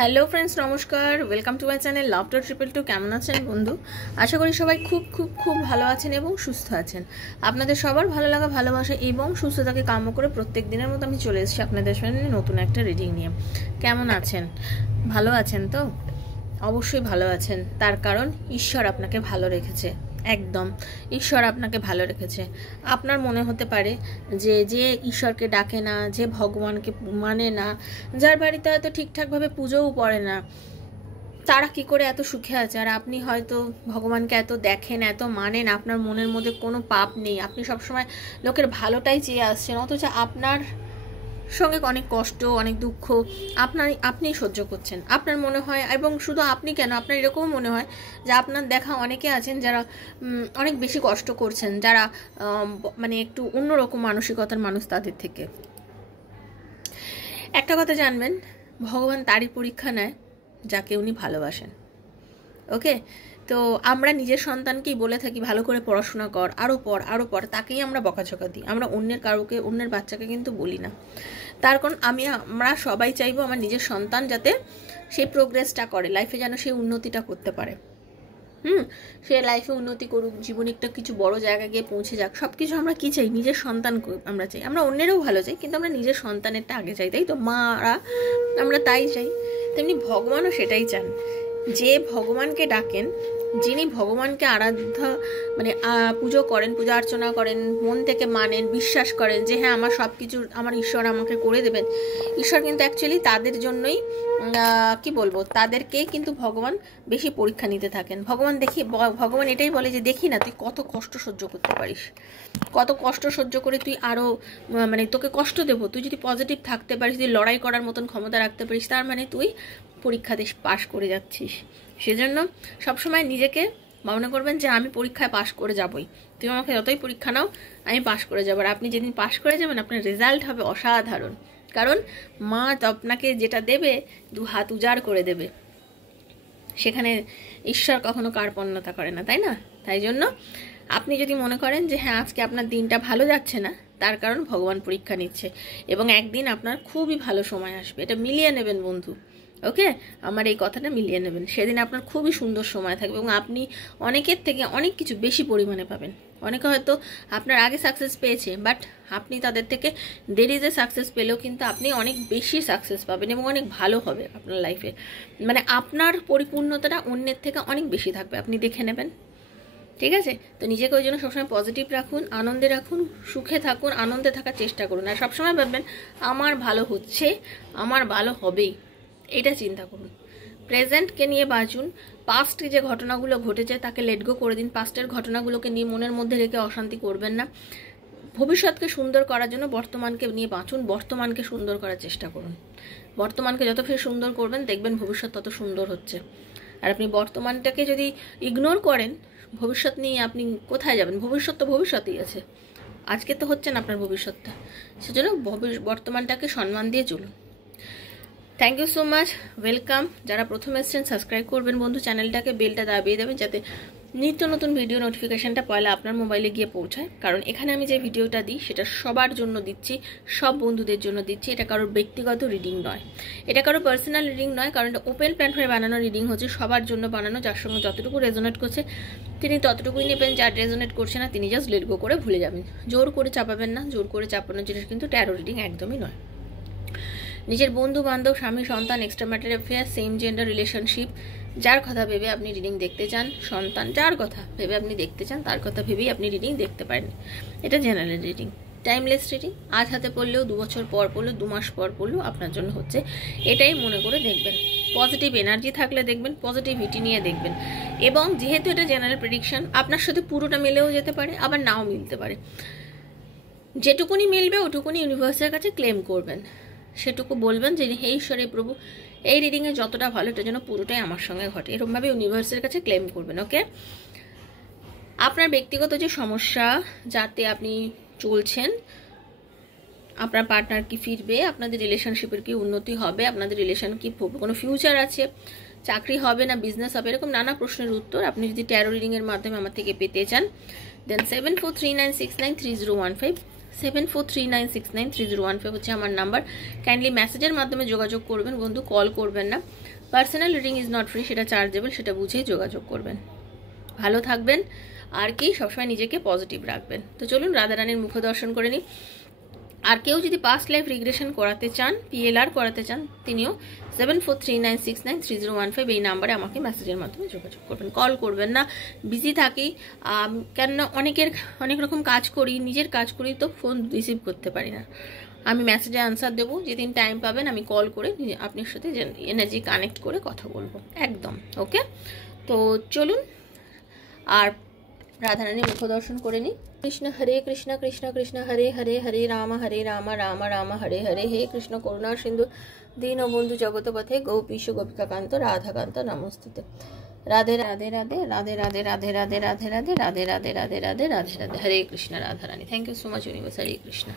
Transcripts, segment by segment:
Hello friends, নমস্কার। Welcome to my channel laughter triple two. কেমন আছেন বন্ধু? আশা করি সবাই খুব খুব খুব ভালো আছেন এবং সুস্থ আছেন। আপনাদের সবার ভালো লাগা, ভালোবাসা এবং সুস্থতাকে কাম্য করে প্রত্যেক দিনের মতো আমি চলে এসেছি আপনাদের সামনে নতুন একটা রিডিং নিয়ে। কেমন আছেন? ভালো আছেন তো? অবশ্যই ভালো আছেন, তার কারণ ঈশ্বর আপনাকে ভালো রেখেছে। একদম, ঈশ্বর আপনাকে ভালো রেখেছে। আপনার মনে হতে পারে যে যে ঈশ্বরকে ডাকে না, যে ভগবানকে মানে না, যার বাড়িতে হয়তো ঠিকঠাকভাবে পুজোও পড়ে না, তারা কি করে এত সুখে আছে? আর আপনি হয়তো ভগবানকে এত দেখেন, এত মানেন, আপনার মনের মধ্যে কোনো পাপ নেই, আপনি সবসময় লোকের ভালোটাই চেয়ে আসছেন, অথচ আপনার সঙ্গে অনেক কষ্ট, অনেক দুঃখ আপনিই সহ্য করছেন। আপনার মনে হয়, এবং শুধু আপনি কেন, আপনার এরকমও মনে হয় যে আপনার দেখা অনেকে আছেন যারা অনেক বেশি কষ্ট করছেন, যারা মানে একটু অন্যরকম মানসিকতার মানুষ তাদের থেকে। একটা কথা জানবেন, ভগবান তারই পরীক্ষা নেয় যাকে উনি ভালোবাসেন। ওকে, তো আমরা নিজের সন্তানকেই বলে থাকি ভালো করে পড়াশোনা কর, আরও পড়, তাকেই আমরা বকাঝকা দিই। আমরা অন্যের বাচ্চাকে কিন্তু বলি না। তার কারণ আমরা সবাই চাইবো আমার নিজের সন্তান যাতে সেই প্রোগ্রেসটা করে, লাইফে যেন সেই উন্নতিটা করতে পারে। সে লাইফে উন্নতি করুক, জীবনে একটা কিছু বড় জায়গায় গিয়ে পৌঁছে যাক। সব কিছু আমরা কি চাই? নিজের সন্তান আমরা চাই। আমরা অন্যেরও ভালো চাই, কিন্তু আমরা নিজের সন্তানেরটা আগে চাই, তাই তো? মারা আমরা তাই চাই। তেমনি ভগবানও সেটাই চান। যে ভগবানকে ডাকেন, যিনি ভগবানকে মানে পুজো করেন, পূজা অর্চনা করেন, মন থেকে মানেন, বিশ্বাস করেন যে হ্যাঁ আমার সব কিছু আমার ঈশ্বর আমাকে করে দেবেন, ঈশ্বর কিন্তু অ্যাকচুয়ালি তাদের জন্যই কি বলবো, তাদেরকেই কিন্তু ভগবান বেশি পরীক্ষা নিতে থাকেন। ভগবান এটাই বলে যে দেখি না তুই কত কষ্ট সহ্য করতে পারিস, কত কষ্ট সহ্য করে তুই আরও মানে তোকে কষ্ট দেবো। তুই যদি পজিটিভ থাকতে পারিস, যদি লড়াই করার মতন ক্ষমতা রাখতে পারিস, তার মানে তুই পরীক্ষাতে পাশ করে যাচ্ছিস। সেজন্য সবসময় নিজেকে মনে করবেন যে আমি পরীক্ষায় পাশ করে যাবই। তুমি আমাকে যতই পরীক্ষা নাও, আমি পাশ করে যাবো। আর আপনি যেদিন পাশ করে যাবেন, আপনার রেজাল্ট হবে অসাধারণ। কারণ মা আপনাকে যেটা দেবে, দু হাত উজাড় করে দেবে। সেখানে ঈশ্বর কখনো কার্পণ্যতা করে না, তাই না? তাই জন্য আপনি যদি মনে করেন যে হ্যাঁ আজকে আপনার দিনটা ভালো যাচ্ছে না, তার কারণ ভগবান পরীক্ষা নিচ্ছে, এবং একদিন আপনার খুবই ভালো সময় আসবে। এটা মিলিয়ে নেবেন বন্ধু। ওকে, আমার এই কথাটা মিলিয়ে নেবেন। সেদিন আপনার খুবই সুন্দর সময় থাকবে এবং আপনি অনেকের থেকে অনেক কিছু বেশি পরিমাণে পাবেন। অনেকে হয়তো আপনার আগে সাকসেস পেয়েছে, বাট আপনি তাদের থেকে দেরিতে সাকসেস পেলেও কিন্তু আপনি অনেক বেশি সাকসেস পাবেন এবং অনেক ভালো হবে আপনার লাইফে। মানে আপনার পরিপূর্ণতাটা অন্যের থেকে অনেক বেশি থাকবে, আপনি দেখে নেবেন। ঠিক আছে? তো নিজেকে ওই জন্য সবসময় পজিটিভ রাখুন, আনন্দে রাখুন, সুখে থাকুন, আনন্দে থাকার চেষ্টা করুন। আর সবসময় ভাববেন আমার ভালো হচ্ছে, আমার ভালো হবেই, এটা চিন্তা করুন। প্রেজেন্টকে নিয়ে বাঁচুন। পাস্ট যে ঘটনাগুলো ঘটেছে তাকে লেট গো করে দিন। পাস্টের ঘটনাগুলোকে নিয়ে মনের মধ্যে রেখে অশান্তি করবেন না। ভবিষ্যৎকে সুন্দর করার জন্য বর্তমানকে নিয়ে বাঁচুন, বর্তমানকে সুন্দর করার চেষ্টা করুন। বর্তমানকে যত ফের সুন্দর করবেন, দেখবেন ভবিষ্যৎ তত সুন্দর হচ্ছে। আর আপনি বর্তমানটাকে যদি ইগনোর করেন, ভবিষ্যৎ নিয়ে আপনি কোথায় যাবেন? ভবিষ্যৎ তো ভবিষ্যতেই আছে, আজকে তো হচ্ছে না আপনার ভবিষ্যৎটা। সেজন্য বর্তমানটাকে সম্মান দিয়ে চলুন। Thank you so much, welcome. যারা প্রথম এসেছেন সাবস্ক্রাইব করবেন বন্ধু চ্যানেলটাকে, বেলটা দাবিয়ে দেবেন যাতে নিত্য নতুন ভিডিও নোটিফিকেশানটা পয়লা আপনার মোবাইলে গিয়ে পৌঁছায়। কারণ এখানে আমি যে ভিডিওটা দিই সেটা সবার জন্য দিচ্ছি, সব বন্ধুদের জন্য দিচ্ছি। এটা কারোর ব্যক্তিগত রিডিং নয়, এটা কারোর পার্সোনাল রিডিং নয়, কারণ এটা ওপেন প্ল্যাটফর্মে বানানো রিডিং হচ্ছে, সবার জন্য বানানো। যার সঙ্গে যতটুকু রেজোনেট করছে তিনি ততটুকুই নেবেন, যার রেজোনেট করছে না তিনি জাস্ট লেট গো করে ভুলে যাবেন। জোর করে চাপাবেন না, জোর করে চাপানোর জিনিস কিন্তু ট্যারো রিডিং একদমই নয়। নিজের বন্ধু বান্ধব, স্বামী সন্তান, extra marital affair, same gender relationship, যার কথা ভেবে আপনি রিডিং দেখতে চান, সন্তান যার কথা ভেবে আপনি দেখতে চান, তার কথা ভেবেই আপনি রিডিং দেখতে পারেন। এটা জেনারেল রিডিং, টাইমলেস রিডিং। আজ হাতে পড়লেও, 2 বছর পর পড়লেও, 2 মাস পর পড়লেও আপনার জন্য হচ্ছে, এটাই মনে করে দেখবেন। পজিটিভ এনার্জি থাকলে দেখবেন, পজিটিভিটি নিয়ে দেখবেন। এবং যেহেতু এটা জেনারেল প্রেডিকশন, আপনার সাথে পুরোটা মিলেও যেতে পারে, আবার নাও মিলতে পারে। যেটুকুনি মিলবে ওটুকুনি ইউনিভার্সের কাছে ক্লেম করবেন, সেটুকু বলবেন যে হে ঈশ্বরে প্রভু, এই রিডিংয়ে যতটা ভালো এটা যেন পুরোটাই আমার সঙ্গে ঘটে, এরকমভাবে ইউনিভার্সের কাছে ক্লেম করবেন। ওকে, আপনার ব্যক্তিগত যে সমস্যা যাতে আপনি চলছেন, আপনার পার্টনার কি ফিরবে, আপনাদের রিলেশনশিপের কি উন্নতি হবে, আপনাদের রিলেশন কি কোনো ফিউচার আছে, চাকরি হবে না বিজনেস হবে, এরকম নানা প্রশ্নের উত্তর আপনি যদি ট্যারো রিডিংয়ের মাধ্যমে আমার থেকে পেতে চান, দেন 7439693015 7439693015 হচ্ছে আমার নাম্বার। কাইন্ডলি মেসেজের মাধ্যমে যোগাযোগ করবেন বন্ধু, কল করবেন না। Personal reading is not free, সেটা চার্জেবল, সেটা বুঝেই যোগাযোগ করবেন। ভালো থাকবেন, আর কি সবসময় নিজেকে পজিটিভ রাখবেন। তো চলুন রাধারানীর মুখ দর্শন করে নিই। আর কেউ যদি পাস্ট লাইফ রিগ্রেশন করাতে চান, PLR করাতে চান, তিনিও 7439693015 এই নাম্বারে আমাকে মেসেজের মাধ্যমে যোগাযোগ করবেন। কল করবেন না, বিজি থাকি, কেননা অনেক রকম কাজ করি, নিজের কাজ করি, তো ফোন রিসিভ করতে পারি না। আমি মেসেজে আনসার দেবো, যেদিন টাইম পাবেন আমি কল করে আপনার সাথে এনার্জি কানেক্ট করে কথা বলবো একদম। ওকে, তো চলুন আর রাধারানী মুখ দর্শন করে নিই। কৃষ্ণ হরে কৃষ্ণ কৃষ্ণ কৃষ্ণ হরে হরে, হরে রাম রাম রাম হরে হরে, হে কৃষ্ণ করুণা সিন্ধু দীনবন্ধু জগৎপথে গোপীশ গোপিকাকান্ত রাধাকান্ত নমস্তুতে। Radhe Radhe Radhe Radhe Radhe Radhe Radhe Radhe Radhe Radhe Radhe Radhe Radhe Radhe Radhe, Hare Krishna Radharani. Thank you so much universe. Hare Krishna.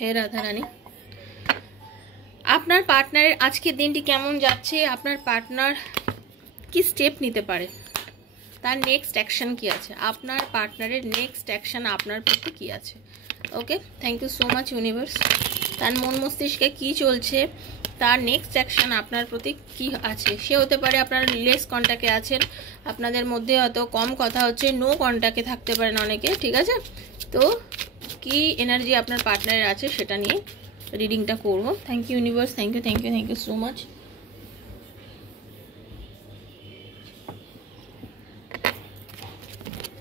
হে রাধারানী, আপনার পার্টনারের আজকের দিনটি কেমন যাচ্ছে, আপনার পার্টনার কি স্টেপ নিতে পারে, তার নেক্সট অ্যাকশন কি আছে, আপনার পার্টনারের নেক্সট অ্যাকশন আপনার প্রতি কি আছে। Okay, thank you so much universe. তার মন মস্তিষ্কে কি চলছে, তার নেক্সট অ্যাকশন আপনার প্রতি কি আছে। সে হতে পারে আপনার লেস কন্ট্যাক্টে আছেন, আপনাদের মধ্যে হয়তো কম কথা হচ্ছে, নো কন্ট্যাক্টে থাকতে পারেন অনেকে, ঠিক আছে। তো কি এনার্জি আপনার পার্টনারের আছে সেটা নিয়ে রিডিংটা করবো। Thank you universe, thank you thank you thank you so much.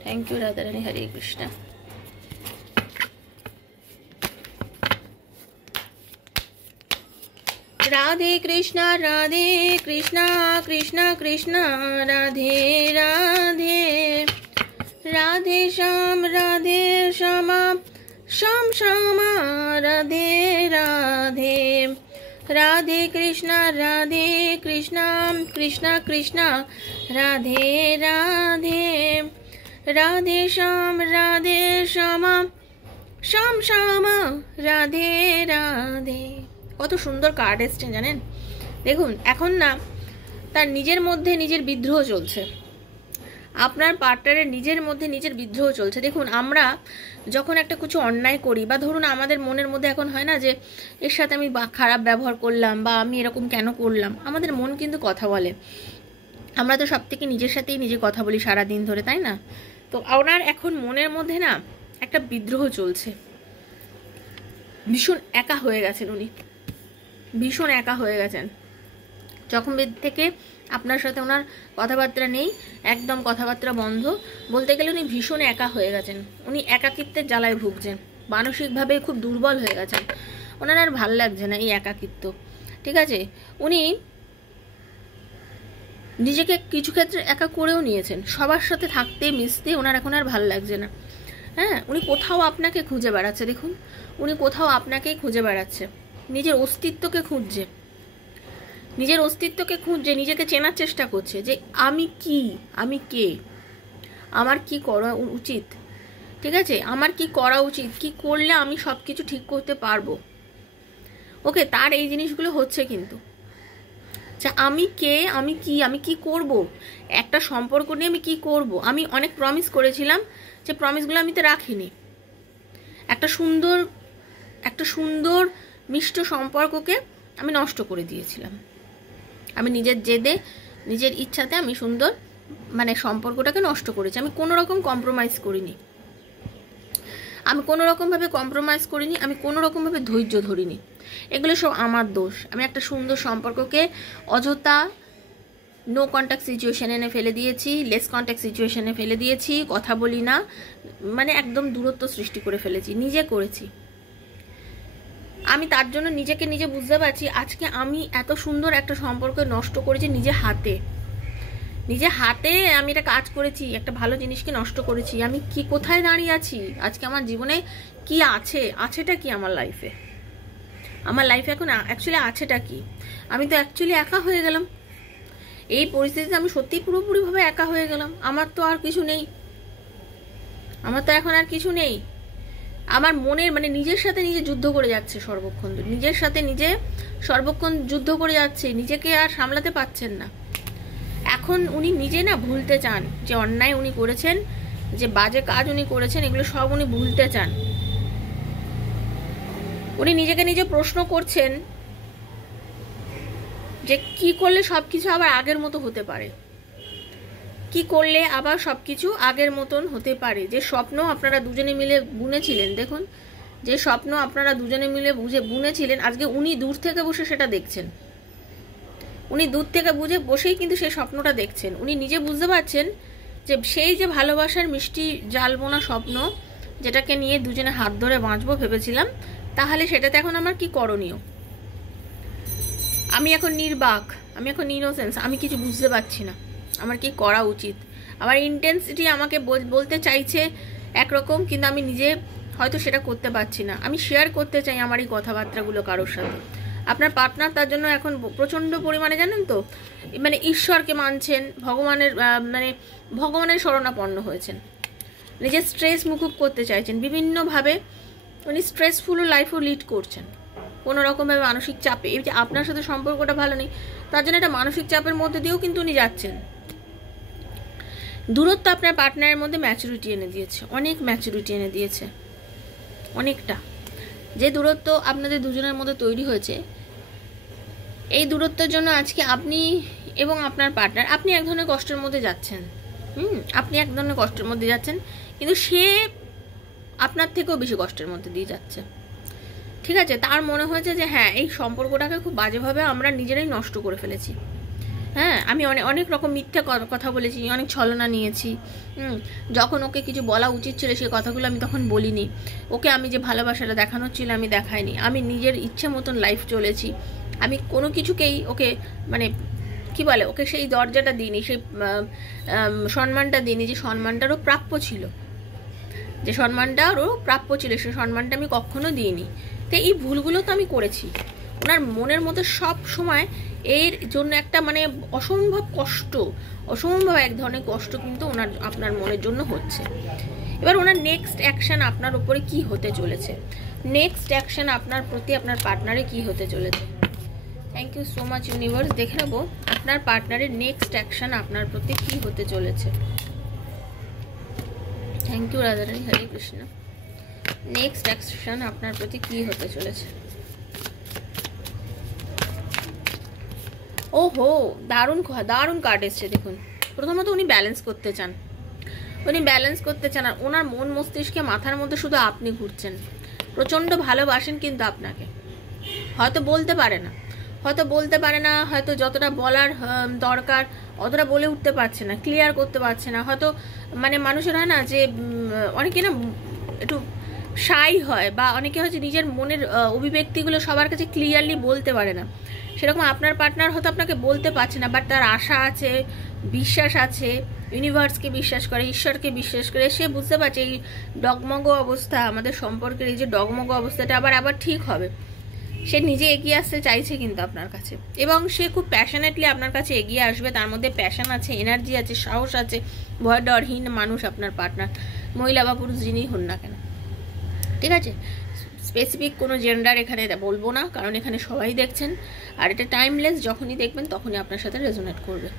Thank you Radharani. Hare Krishna. Radhe Krishna Radhe Krishna Krishna Krishna Radhe Radhe, Radhe Shyam Shyam Shyam Radhe Radhe, Radhe Krishna Krishna Krishna Radhe Radhe, Radhe Shyam Shyam Shyam Radhe Radhe. কত সুন্দর কার্ড এসছেন জানেন। দেখুন, এখন না তার নিজের মধ্যে নিজের বিদ্রোহ চলছে, আপনার পার্টনারের নিজের মধ্যে নিজের বিদ্রোহ চলছে। দেখুন, আমরা যখন একটা কিছু অন্যায় করি, বা ধরুন আমাদের মনের মধ্যে এখন হয় না যে এর সাথে আমি খারাপ ব্যবহার করলাম, বা আমি এরকম কেন করলাম, আমাদের মন কিন্তু কথা বলে। আমরা তো সব থেকে নিজের সাথেই নিজে কথা বলি সারাদিন ধরে, তাই না? তো ওনার এখন মনের মধ্যে না একটা বিদ্রোহ চলছে, ভীষণ একা হয়ে গেছেন উনি, ভীষণ একা হয়ে গেছেন। যখন থেকে আপনার সাথে ওনার কথাবার্তা নেই, একদম কথাবার্তা বন্ধ, বলতে গেলে উনি ভীষণ একা হয়ে গেছেন। উনি একাকিত্বের জ্বালায় ভুগছেন, মানসিকভাবে খুব দুর্বল হয়ে গেছেন, ওনার আর ভাল লাগছে না এই একাকিত্ব, ঠিক আছে। উনি নিজেকে কিছু ক্ষেত্রে একা করেও নিয়েছেন, সবার সাথে থাকতে মিশতে ওনার এখন আর ভাল লাগছে না। হ্যাঁ, উনি কোথাও আপনাকে খুঁজে বেড়াচ্ছে। দেখুন, উনি কোথাও আপনাকেই খুঁজে বেড়াচ্ছে, নিজের অস্তিত্বকে খুঁজছে, নিজের অস্তিত্বকে খুঁজছে, নিজেকে চেনার চেষ্টা করছে যে আমি কি, আমি কে, আমার কি করা উচিত, ঠিক আছে, আমার কি করা উচিত, কি করলে আমি সব কিছু ঠিক করতে পারবো। ওকে, তার এই জিনিসগুলো হচ্ছে কিন্তু, যে আমি কে, আমি কি করব, একটা সম্পর্ক নিয়ে আমি কি করব। আমি অনেক প্রমিস করেছিলাম, যে প্রমিসগুলো আমি তো রাখিনি। একটা সুন্দর মিষ্ট সম্পর্ককে আমি নষ্ট করে দিয়েছিলাম। আমি নিজের জেদে, নিজের ইচ্ছাতে আমি সুন্দর সম্পর্কটাকে নষ্ট করেছি। আমি কোনো রকম কম্প্রোমাইজ করিনি, আমি কোনো রকমভাবে কম্প্রোমাইজ করিনি, আমি কোনো রকমভাবে ধৈর্য ধরিনি। এগুলো সব আমার দোষ। আমি একটা সুন্দর সম্পর্ককে অযথা নো কন্ট্যাক্ট সিচুয়েশানে এনে ফেলে দিয়েছি, লেস কন্ট্যাক্ট সিচুয়েশানে ফেলে দিয়েছি, কথা বলি না, একদম দূরত্ব সৃষ্টি করে ফেলেছি, নিজে করেছি। আমি তার জন্য নিজেকে নিজে বুঝতে পারছি, আজকে আমি এত সুন্দর একটা সম্পর্ক নষ্ট করেছি নিজে হাতে আমি এটা কাজ করেছি, একটা ভালো জিনিসকে নষ্ট করেছি। আমি কি কোথায় দাঁড়িয়ে আছি আজকে, আমার জীবনে কি আছেটা কি, আমার লাইফে এখন অ্যাকচুয়ালি আছেটা কি। আমি তো অ্যাকচুয়ালি একা হয়ে গেলাম এই পরিস্থিতিতে, আমি সত্যি পুরোপুরিভাবে একা হয়ে গেলাম। আমার তো আর কিছু নেই, আমার তো এখন আর কিছু নেই। আমার মনের নিজের সাথে নিজে যুদ্ধ করে যাচ্ছে সর্বক্ষণ, নিজের সাথে নিজে সর্বক্ষণ যুদ্ধ করে যাচ্ছে, নিজেকে আর সামলাতে পারছেন না। এখন উনি নিজে না ভুলতে চান, যে অন্যায় উনি করেছেন, যে বাজে কাজ উনি করেছেন, এগুলো সব উনি ভুলতে চান। উনি নিজেকে নিজে প্রশ্ন করছেন যে কি করলে সবকিছু আবার আগের মতো হতে পারে, কি করলে আবার সবকিছু আগের মতন হতে পারে। যে স্বপ্ন আপনারা দুজনে মিলে বুনেছিলেন, দেখুন, যে স্বপ্ন আপনারা দুজনে মিলে বুনেছিলেন, আজকে উনি দূর থেকে বসে সেটা দেখছেন। উনি দূর থেকে বসেই কিন্তু সেই স্বপ্নটা দেখছেন। উনি নিজে বুঝতে পারছেন যে সেই যে ভালোবাসার মিষ্টি জালবোনা স্বপ্ন, যেটাকে নিয়ে দুজনে হাত ধরে বাঁচবো ভেবেছিলাম, তাহলে সেটাতে এখন আমার কি করণীয়? আমি এখন নির্বাক, আমি এখন ইনোসেন্স, আমি কিছু বুঝতে পারছি না আমার কি করা উচিত। আমার ইন্টেন্সিটি আমাকে বলতে চাইছে একরকম, কিন্তু আমি নিজে হয়তো সেটা করতে পারছি না। আমি শেয়ার করতে চাই আমার এই কথাবার্তাগুলো কারোর সাথে। আপনার পার্টনার তার জন্য এখন প্রচণ্ড পরিমাণে, জানেন তো, মানে ঈশ্বরকে মানছেন, ভগবানের শরণাপন্ন হয়েছেন, নিজের স্ট্রেস মুকুব করতে চাইছেন বিভিন্নভাবে। উনি স্ট্রেসফুল লাইফও লিড করছেন কোনো রকমভাবে, মানসিক চাপে। এই যে আপনার সাথে সম্পর্কটা ভালো নেই, তার জন্য একটা মানসিক চাপের মধ্যে দিয়েও কিন্তু উনি যাচ্ছেন। দূরত্ব আপনার পার্টনারের মধ্যে ম্যাচুরিটি এনে দিয়েছে, অনেক ম্যাচুরিটি এনে দিয়েছে, অনেকটা। যে দূরত্ব আপনাদের দুজনের মধ্যে তৈরি হয়েছে, এই দূরত্বের জন্য আজকে আপনি এবং আপনার পার্টনার, আপনি এক ধরনের কষ্টের মধ্যে যাচ্ছেন। আপনি এক ধরনের কষ্টের মধ্যে যাচ্ছেন, কিন্তু সে আপনার থেকেও বেশি কষ্টের মধ্যে দিয়ে যাচ্ছে। ঠিক আছে, তার মনে হয়েছে যে হ্যাঁ, এই সম্পর্কটাকে খুব বাজেভাবে আমরা নিজেরাই নষ্ট করে ফেলেছি। হ্যাঁ, আমি অনেক রকম মিথ্যা কথা বলেছি, অনেক ছলনা নিয়েছি। যখন ওকে কিছু বলা উচিত ছিল সেই কথাগুলো আমি তখন বলিনি। ওকে আমি যে ভালোবাসাটা দেখানোর ছিল আমি দেখাইনি। আমি নিজের ইচ্ছে মতন লাইফ চলেছি। আমি কোনো কিছুকেই ওকে মানে কি বলে, ওকে সেই দরজাটা দিইনি, সেই সম্মানটা দিইনি যে সম্মানটারও প্রাপ্য ছিল, যে সম্মানটারও প্রাপ্য ছিল সেই সম্মানটা আমি কখনো দিইনি। তো এই ভুলগুলো তো আমি করেছি। ওনার মনের মধ্যে সব সময় এর জন্য একটা মানে অসম্ভব কষ্ট, অসম্ভব এক ধরনের কষ্ট কিন্তু আপনার মনের জন্য হচ্ছে। এবার ওনার নেক্সট অ্যাকশন আপনার উপরে কি হতে চলেছে, নেক্সট অ্যাকশন আপনার প্রতি আপনার পার্টনারে কি হতে চলেছে। Thank you so much universe. দেখে নেবো আপনার পার্টনারের নেক্সট অ্যাকশন আপনার প্রতি কি হতে চলেছে। Thank you Radharani, Hare Krishna. Next action আপনার প্রতি কি হতে চলেছে। ওহো, দারুণ দারুণ কার্ড এসছে। দেখুন, প্রথমত উনি ব্যালেন্স করতে চান, উনি ব্যালেন্স করতে চান। আর ওনার মন মস্তিষ্কে মাথার মধ্যে শুধু আপনি ঘুরছেন। প্রচণ্ড ভালোবাসেন কিন্তু আপনাকে, হয়তো বলতে পারে না, হয়তো যতটা বলার দরকার অতটা বলে উঠতে পারছে না, ক্লিয়ার করতে পারছে না। হয়তো মানে মানুষের হয় না যে অনেকে না একটু শাই হয়, বা অনেকে হচ্ছে নিজের মনের অভিব্যক্তিগুলো সবার কাছে ক্লিয়ারলি বলতে পারে না। সেরকম আপনার পার্টনার হয়তো আপনাকে বলতে পারছে না, বাট তার আশা আছে, বিশ্বাস আছে, ইউনিভার্সকে বিশ্বাস করে, ঈশ্বরকে বিশ্বাস করে। সে বুঝতে পারছে এই ডগমগ অবস্থা, আমাদের সম্পর্কের এই যে ডগমগ অবস্থাটা আবার ঠিক হবে। সে নিজে এগিয়ে আসতে চাইছে কিন্তু আপনার কাছে, এবং সে খুব প্যাশনেটলি আপনার কাছে এগিয়ে আসবে। তার মধ্যে প্যাশন আছে, এনার্জি আছে, সাহস আছে। ভয় ডরহীন মানুষ আপনার পার্টনার, মহিলা বা পুরুষ যিনিই হন না কেন। ঠিক আছে, স্পেসিফিক কোনো জেন্ডার এখানে বলবো না, কারণ এখানে সবাই দেখছেন, আর এটা টাইমলেস। যখনই দেখবেন তখনই আপনার সাথে রেজোনেট করবে।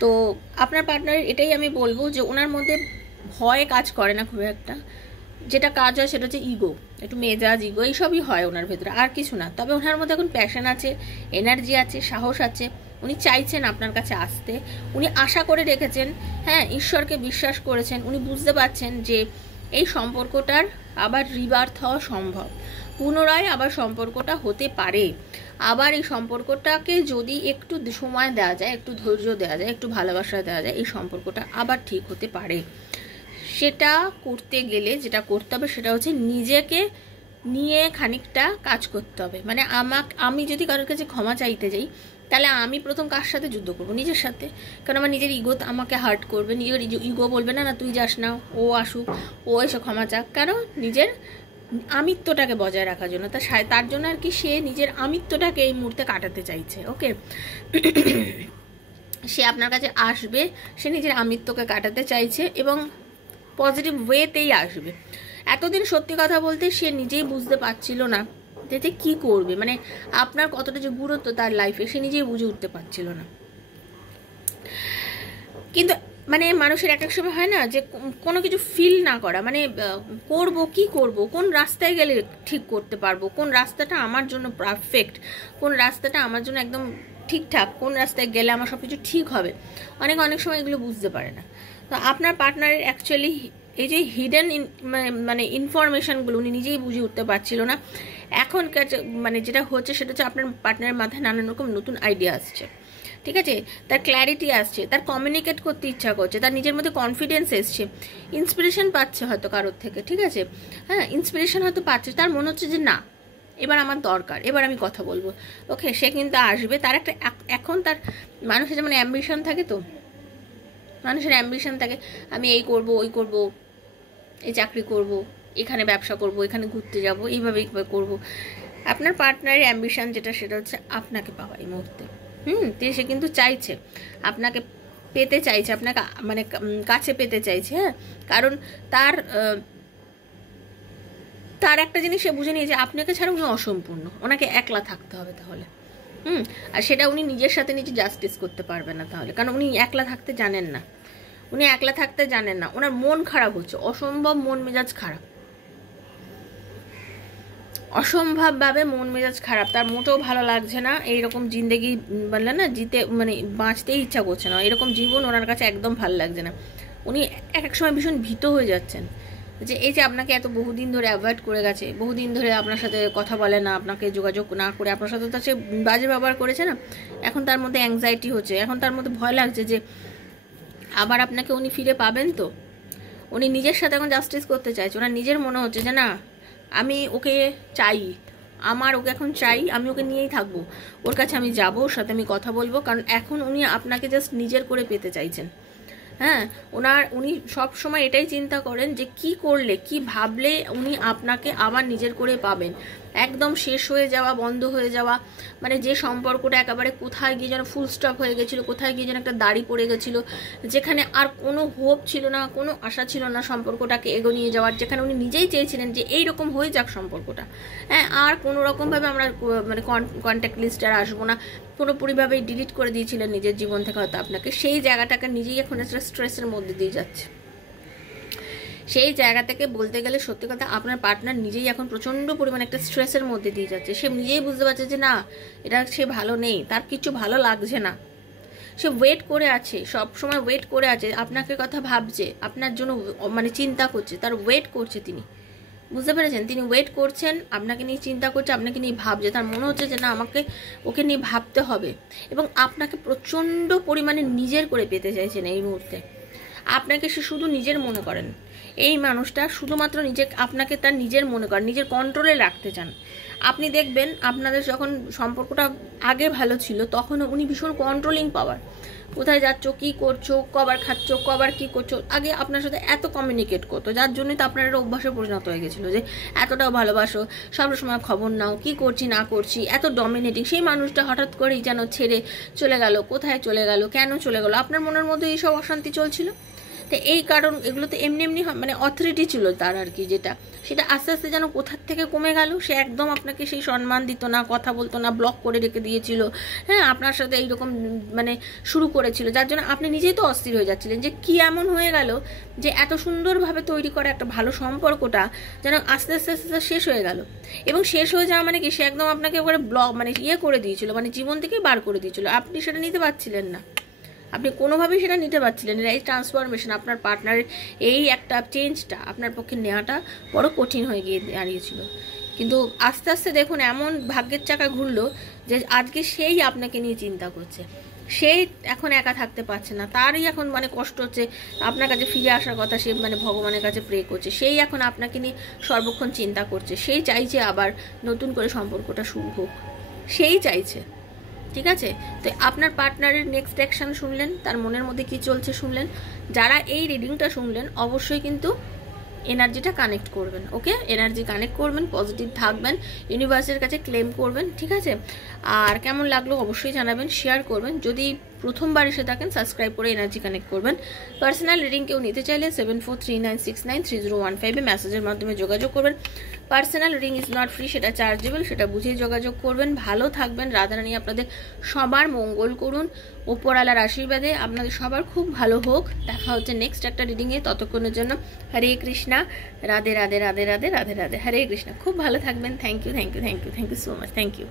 তো আপনার পার্টনারের এটাই আমি বলবো যে ওনার মধ্যে ভয় কাজ করে না খুব একটা। যেটা কাজ হয় সেটা হচ্ছে ইগো, একটু মেজাজ, ইগো, এইসবই হয় ওনার ভেতরে, আর কিছু না। তবে ওনার মধ্যে এখন প্যাশন আছে, এনার্জি আছে, সাহস আছে। উনি চাইছেন আপনার কাছে আসতে, উনি আশা করে রেখেছেন, হ্যাঁ, ঈশ্বরকে বিশ্বাস করেছেন। উনি বুঝতে পারছেন যে এই সম্পর্কটার আবার রিবার্থ হওয়া সম্ভব, পুনরায় আবার সম্পর্কটা হতে পারে। আবার এই সম্পর্কটাকে যদি একটু সময় দেওয়া যায়, একটু ধৈর্য দেওয়া যায়, একটু ভালোবাসা দেওয়া যায়, এই সম্পর্কটা আবার ঠিক হতে পারে। সেটা করতে গেলে যেটা করতে হবে সেটা হচ্ছে নিজেকে নিয়ে খানিকটা কাজ করতে হবে। মানে আমি যদি কারোর কাছে ক্ষমা চাইতে যাই, তাহলে আমি প্রথম কার সাথে যুদ্ধ করবো? নিজের সাথে। কারণ আমার নিজের ইগো আমাকে হার্ট করবে, নিজের ইগো বলবে না না তুই যাস না, ও আসুক, ও এসে ক্ষমা চাক। কেন? নিজের আমিত্বটাকে বজায় রাখার জন্য। তার জন্য আর কি সে নিজের আমিত্বটাকে এই মুহূর্তে কাটাতে চাইছে। ওকে, সে আপনার কাছে আসবে, সে নিজের আমিত্বকে কাটাতে চাইছে এবং পজিটিভ ওয়েতেই আসবে। এতদিন সত্যি কথা বলতে সে নিজেই বুঝতে পারছিল না যে কী করবে, মানে আপনার কতটা যে গুরুত্ব তার লাইফে সে নিজেই বুঝে উঠতে পারছিল না। কিন্তু মানে মানুষের এক এক সময় হয় না যে কোনো কিছু ফিল না করা, মানে করব কি করব, কোন রাস্তায় গেলে ঠিক করতে পারবো, কোন রাস্তাটা আমার জন্য পারফেক্ট, কোন রাস্তাটা আমার জন্য একদম ঠিকঠাক, কোন রাস্তায় গেলে আমার সব কিছু ঠিক হবে, অনেক সময় এগুলো বুঝতে পারে না। তো আপনার পার্টনারের অ্যাকচুয়ালি এই যে হিডেন মানে ইনফরমেশানগুলো উনি নিজেই বুঝে উঠতে পারছিল না। এখনকার মানে যেটা হচ্ছে সেটা হচ্ছে আপনার পার্টনারের মাথায় নানান রকম নতুন আইডিয়া আসছে, ঠিক আছে, তার ক্ল্যারিটি আসছে, তার কমিউনিকেট করতে ইচ্ছা করছে, তার নিজের মধ্যে কনফিডেন্স এসছে, ইন্সপিরেশন পাচ্ছে হয়তো কারোর থেকে, ঠিক আছে, হ্যাঁ ইন্সপিরেশন হয়তো পাচ্ছে, তার মনে হচ্ছে যে না এবার আমার দরকার, এবার আমি কথা বলবো। ওকে, সে কিন্তু আসবে। তার একটা এখন তার মানুষের যেমন অ্যাম্বিশন থাকে, তো মানুষের অ্যাম্বিশন থাকে আমি এই করব, ওই করব, এই চাকরি করব, এখানে ব্যবসা করব, এখানে ঘুরতে যাব, এইভাবে করব। আপনার পার্টনারের অ্যাম্বিশন যেটা সেটা হচ্ছে আপনাকে পাওয়া এই মুহূর্তে। সে কিন্তু চাইছে আপনাকে পেতে চাইছে, আপনাকে মানে কাছে পেতে চাইছে, হ্যাঁ, কারণ তার একটা জিনিস সে বুঝে নিয়েছে, আপনাকে ছাড়া উনি অসম্পূর্ণ, ওনাকে একলা থাকতে হবে তাহলে। আর সেটা উনি নিজের সাথে নিজে জাস্টিস করতে পারবেন না তাহলে, কারণ উনি একলা থাকতে জানেন না, উনি একলা থাকতে জানেন না, ওনার মন খারাপ হচ্ছে, অসম্ভব মন মেজাজ খারাপ, অসম্ভবভাবে মন মেজাজ খারাপ, তার মোটেও ভালো লাগছে না এইরকম জিন্দেগি, বললেন না জিতে মানে বাঁচতেই ইচ্ছা করছে না, এরকম জীবন ওনার কাছে একদম ভালো লাগছে না। উনি এক এক সময় ভীষণ ভীত হয়ে যাচ্ছেন যে এই যে আপনাকে এত বহুদিন ধরে অ্যাভয়েড করে গেছে, বহুদিন ধরে আপনার সাথে কথা বলে না, আপনাকে যোগাযোগ না করে আপনার সাথে তার সে বাজে ব্যবহার করেছে না, এখন তার মধ্যে অ্যাংজাইটি হচ্ছে, এখন তার মধ্যে ভয় লাগছে যে আবার আপনাকে উনি ফিরে পাবেন। তো উনি নিজের সাথে এখন জাস্টিস করতে চাইছে, ওনার নিজের মনে হচ্ছে যে না আমি ওকে চাই, আমার ওকে এখন চাই, আমি ওকে নিয়েই থাকবো, ওর কাছে আমি যাব, ওর সাথে আমি কথা বলবো, কারণ এখন উনি আপনাকে জাস্ট নিজের করে পেতে চাইছেন। হ্যাঁ, উনি সব সময় এটাই চিন্তা করেন যে কি করলে, কি ভাবলে উনি আপনাকে আবার নিজের করে পাবেন। একদম শেষ হয়ে যাওয়া, বন্ধ হয়ে যাওয়া, মানে যে সম্পর্কটা একেবারে কোথায় গিয়ে যেন ফুল স্টপ হয়ে গেছিলো, কোথায় গিয়ে যেন একটা দাড়ি পড়ে গেছিলো, যেখানে আর কোনো হোপ ছিল না, কোনো আশা ছিল না সম্পর্কটাকে এগো নিয়ে যাওয়ার, যেখানে উনি নিজেই চেয়েছিলেন যে এইরকম হয়ে যাক সম্পর্কটা, হ্যাঁ আর কোনো রকমভাবে আমরা মানে কন্ট্যাক্ট লিস্টে আর আসবো না, পুরোপুরিভাবেই ডিলিট করে দিয়েছিলেন নিজের জীবন থেকে হয়তো আপনাকে, সেই জায়গাটাকে নিজেই এখন একটা স্ট্রেসের মধ্যে দিয়ে যাচ্ছে। সেই জায়গা থেকে বলতে গেলে সত্যি কথা আপনার পার্টনার নিজেই এখন প্রচণ্ড পরিমাণে একটা স্ট্রেসের মধ্যে দিয়ে যাচ্ছে, সে নিজেই বুঝতে পারছে যে না এটা সে ভালো নেই, তার কিছু ভালো লাগছে না, সে ওয়েট করে আছে, সব সময় ওয়েট করে আছে, আপনাকে কথা ভাবছে, আপনার জন্য মানে চিন্তা করছে, তার ওয়েট করছে, তিনি বুঝতে পেরেছেন, তিনি ওয়েট করছেন, আপনাকে নিয়ে চিন্তা করছে, আপনাকে নিয়ে ভাবছে, তার মনে হচ্ছে যে না আমাকে ওকে নিয়ে ভাবতে হবে, এবং আপনাকে প্রচণ্ড পরিমাণে নিজের করে পেতে চাইছেন এই মুহূর্তে। আপনাকে সে শুধু নিজের মনে করেন, এই মানুষটা শুধুমাত্র আপনাকে তার নিজের মনে করেন, নিজের কন্ট্রোলে রাখতে চান। আপনি দেখবেন আপনাদের যখন সম্পর্কটা আগে ভালো ছিল তখন উনি ভীষণ কন্ট্রোলিং পাওয়ার, কোথায় যাচ্ছ, কি করছো, কবার খাচ্ছ, কবার কি করছো, আগে আপনার সাথে এত কমিউনিকেট করতো, যার জন্যই তো আপনার একটা অভ্যাসে পরিণত হয়ে গেছিলো যে এতটাও ভালোবাসো, সবসময় খবর নাও, কি করছি না করছি, এত ডমিনেটিং। সেই মানুষটা হঠাৎ করেই যেন ছেড়ে চলে গেল, কোথায় চলে গেল, কেন চলে গেল, আপনার মনের মধ্যে এইসব অশান্তি চলছিল। তো এই কারণ এগুলো তো এমনি মানে অথরিটি ছিল তার আর কি, যেটা সেটা আস্তে আস্তে যেন কোথার থেকে কমে গেল, সে একদম আপনাকে সেই সম্মান দিত না, কথা বলতো না, ব্লক করে রেখে দিয়েছিল, হ্যাঁ আপনার সাথে এইরকম মানে শুরু করেছিল, যার জন্য আপনি নিজেই তো অস্থির হয়ে যাচ্ছিলেন যে কি এমন হয়ে গেল যে এত সুন্দরভাবে তৈরি করা একটা ভালো সম্পর্কটা যেন আস্তে আস্তে আস্তে শেষ হয়ে গেল। এবং শেষ হয়ে যাওয়া মানে কি, সে একদম আপনাকে একবারে ব্লক মানে করে দিয়েছিল, মানে জীবন থেকে বার করে দিয়েছিল, আপনি সেটা নিতে পারছিলেন না, আপনি কোনোভাবেই সেটা নিতে পারছিলেন না। এই ট্রান্সফরমেশন, আপনার পার্টনারের এই একটা চেঞ্জটা আপনার পক্ষে নেওয়াটা বড় কঠিন হয়ে গিয়ে দাঁড়িয়েছিল। কিন্তু আস্তে আস্তে দেখুন এমন ভাগ্যের চাকা ঘুরলো যে আজকে সেই আপনাকে নিয়ে চিন্তা করছে, সেই এখন একা থাকতে পারছে না, তারই এখন মানে কষ্ট হচ্ছে, আপনার কাছে ফিরে আসার কথা সে মানে ভগবানের কাছে প্রে করছে, সেই এখন আপনাকে নিয়ে সর্বক্ষণ চিন্তা করছে, সেই চাইছে আবার নতুন করে সম্পর্কটা শুরু হোক, সেই চাইছে। ঠিক আছে, তো আপনার পার্টনারের নেক্সট অ্যাকশন শুনলেন, তার মনের মধ্যে কি চলছে শুনলেন। যারা এই রিডিংটা শুনলেন অবশ্যই কিন্তু এনার্জিটা কানেক্ট করবেন, ওকে, এনার্জি কানেক্ট করবেন, পজিটিভ থাকবেন, ইউনিভার্সের কাছে ক্লেম করবেন, ঠিক আছে। আর কেমন লাগলো অবশ্যই জানাবেন, শেয়ার করবেন, যদি প্রথমবার এসে থাকেন সাবস্ক্রাইব করে এনার্জি কানেক্ট করবেন। পার্সোনাল রিডিং কেউ নিতে চাইলে 7439693015 মেসেজের মাধ্যমে যোগাযোগ করবেন। Personal reading is not free, সেটা চার্জেবল, সেটা বুঝে যোগাযোগ করবেন। ভালো থাকবেন, রাধারানী আপনাদের সবার মঙ্গল করুন, ওপরওয়ালার আশীর্বাদে আপনাদের সবার খুব ভালো হোক। দেখা হচ্ছে নেক্সট একটা রিডিংয়ে, ততক্ষণের জন্য হরে কৃষ্ণা, রাধে রাধে রাধে রাধে রাধে রাধে, হরে কৃষ্ণা। খুব ভালো থাকবেন। Thank you, thank you, thank you, thank you so much, thank you.